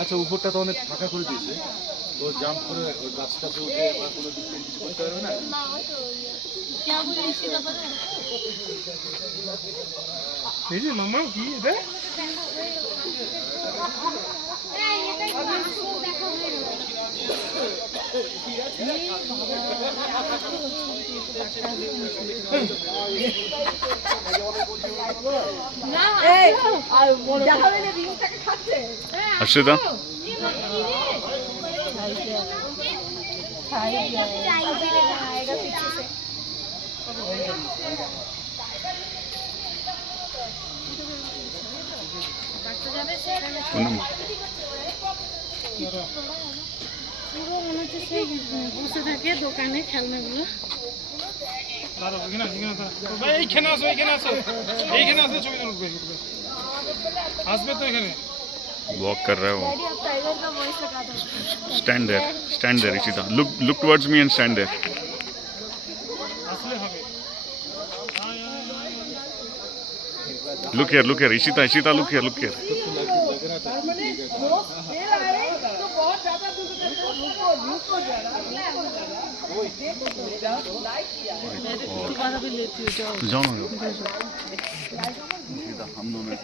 আচ্ছা উপরটা তো অনেক ফাঁকা করে দিয়েছে, তো জাম্প করে ওই গাছ কাছে উঠে বা কোনো দিক থেকে কিছু করতে পারবে না। এই যে মামা কি এটা হর্ষিতা বসে থাকে দোকানে খেলনাগুলো। এইখানে আসো, এইখানে আসো, এইখানে আসো, ছবি তুলবে আসবে তো এখানে। वॉक कर रहा है वो। Stand there Ishita, look towards me and stand there. Look here Ishita look here. जाओ ना हम दोनों